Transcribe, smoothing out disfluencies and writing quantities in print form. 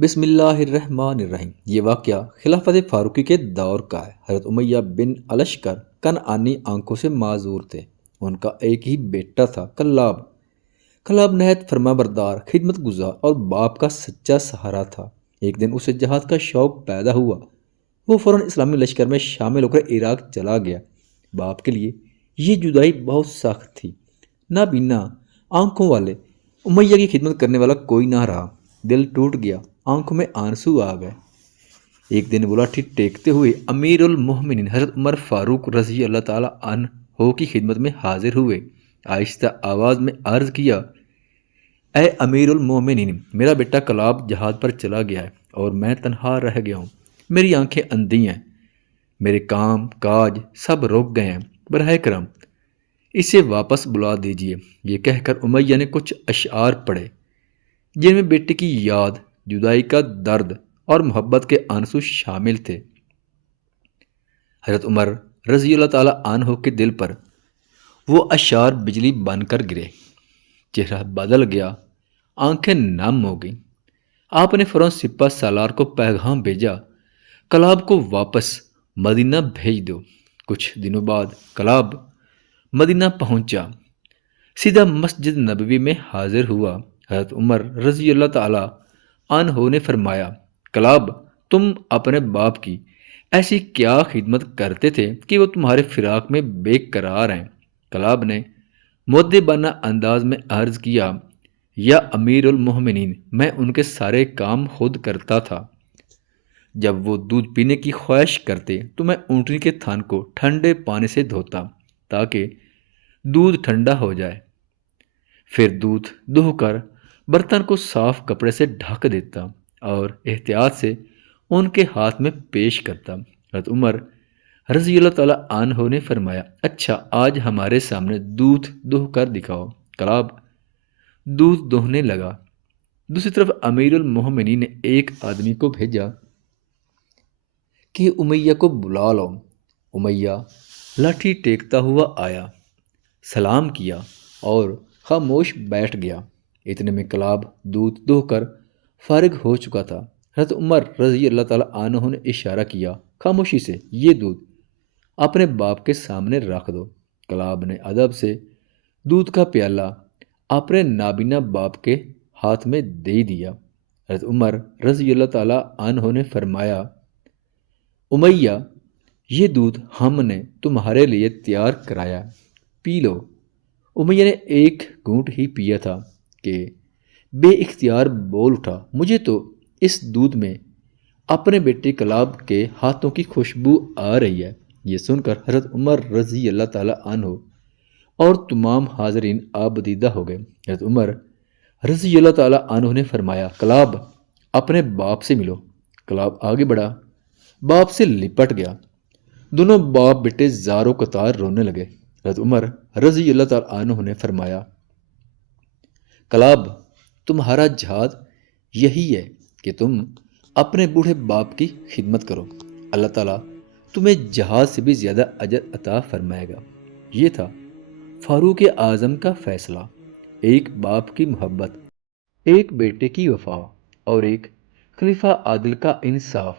بسم اللہ الرحمن الرحیم۔ یہ واقعہ خلافت فاروقی کے دور کا ہے۔ حضرت امیہ بن الشکر کنعانی آنکھوں سے معذور تھے۔ ان کا ایک ہی بیٹا تھا، کلاب۔ کلاب نہایت فرما بردار، خدمت گزار اور باپ کا سچا سہارا تھا۔ ایک دن اسے جہاد کا شوق پیدا ہوا۔ وہ فوراً اسلامی لشکر میں شامل ہو کر عراق چلا گیا۔ باپ کے لیے یہ جدائی بہت سخت تھی۔ نابینا آنکھوں والے امیہ کی خدمت کرنے والا کوئی نہ رہا۔ دل ٹوٹ گیا، آنکھوں میں آنسو آ گئے۔ ایک دن وہ لاٹھی ٹیکتے ہوئے امیر المومنین حضرت عمر فاروق رضی اللہ تعالیٰ عنہ کی خدمت میں حاضر ہوئے۔ آہستہ آواز میں عرض کیا، اے امیر المومنین، میرا بیٹا کلاب جہاد پر چلا گیا ہے اور میں تنہا رہ گیا ہوں۔ میری آنکھیں اندھی ہیں، میرے کام کاج سب رک گئے ہیں۔ براہ کرم اسے واپس بلا دیجیے۔ یہ کہہ کر امیہ نے کچھ اشعار پڑھے جن میں بیٹے کی یاد، جدائی کا درد اور محبت کے آنسو شامل تھے۔ حضرت عمر رضی اللہ تعالیٰ عنہ کے دل پر وہ اشعار بجلی بن کر گرے۔ چہرہ بدل گیا، آنکھیں نم ہو گئیں۔ آپ نے فوراً سپہ سالار کو پیغام بھیجا، کلاب کو واپس مدینہ بھیج دو۔ کچھ دنوں بعد کلاب مدینہ پہنچا، سیدھا مسجد نبوی میں حاضر ہوا۔ حضرت عمر رضی اللہ تعالیٰ عنہ نے فرمایا، کلاب، تم اپنے باپ کی ایسی کیا خدمت کرتے تھے کہ وہ تمہارے فراق میں بے قرار ہیں؟ کلاب نے مؤدبانہ انداز میں عرض کیا، یا امیر المومنین، میں ان کے سارے کام خود کرتا تھا۔ جب وہ دودھ پینے کی خواہش کرتے تو میں اونٹنی کے تھن کو ٹھنڈے پانی سے دھوتا تاکہ دودھ ٹھنڈا ہو جائے، پھر دودھ دہو کر برتن کو صاف کپڑے سے ڈھک دیتا اور احتیاط سے ان کے ہاتھ میں پیش کرتا۔ حضرت عمر رضی اللہ تعالیٰ عنہ نے فرمایا، اچھا، آج ہمارے سامنے دودھ دہو کر دکھاؤ۔ کلاب دودھ دوہنے لگا۔ دوسری طرف امیر المومنین نے ایک آدمی کو بھیجا کہ امیہ کو بلا لاؤ۔ امیہ لاٹھی ٹیکتا ہوا آیا، سلام کیا اور خاموش بیٹھ گیا۔ اتنے میں کلاب دودھ دہو کر فارغ ہو چکا تھا۔ حضرت عمر رضی اللہ تعالیٰ عنہ نے اشارہ کیا، خاموشی سے یہ دودھ اپنے باپ کے سامنے رکھ دو۔ کلاب نے ادب سے دودھ کا پیالہ اپنے نابینا باپ کے ہاتھ میں دے دیا۔ حضرت عمر رضی اللہ تعالیٰ عنہ نے فرمایا، امیہ، یہ دودھ ہم نے تمہارے لیے تیار کرایا، پی لو۔ امیہ نے ایک گھونٹ ہی پیا تھا کہ بے اختیار بول اٹھا، مجھے تو اس دودھ میں اپنے بیٹے کلاب کے ہاتھوں کی خوشبو آ رہی ہے۔ یہ سن کر حضرت عمر رضی اللہ تعالیٰ عنہ اور تمام حاضرین آبدیدہ ہو گئے۔ حضرت عمر رضی اللہ تعالیٰ عنہ نے فرمایا، کلاب، اپنے باپ سے ملو۔ کلاب آگے بڑھا، باپ سے لپٹ گیا۔ دونوں باپ بیٹے زاروں قطار رونے لگے۔ حضرت عمر رضی اللہ تعالیٰ عنہ نے فرمایا، کلاب، تمہارا جہاد یہی ہے کہ تم اپنے بوڑھے باپ کی خدمت کرو، اللہ تعالیٰ تمہیں جہاد سے بھی زیادہ اجر عطا فرمائے گا۔ یہ تھا فاروق اعظم کا فیصلہ، ایک باپ کی محبت، ایک بیٹے کی وفا اور ایک خلیفہ عادل کا انصاف۔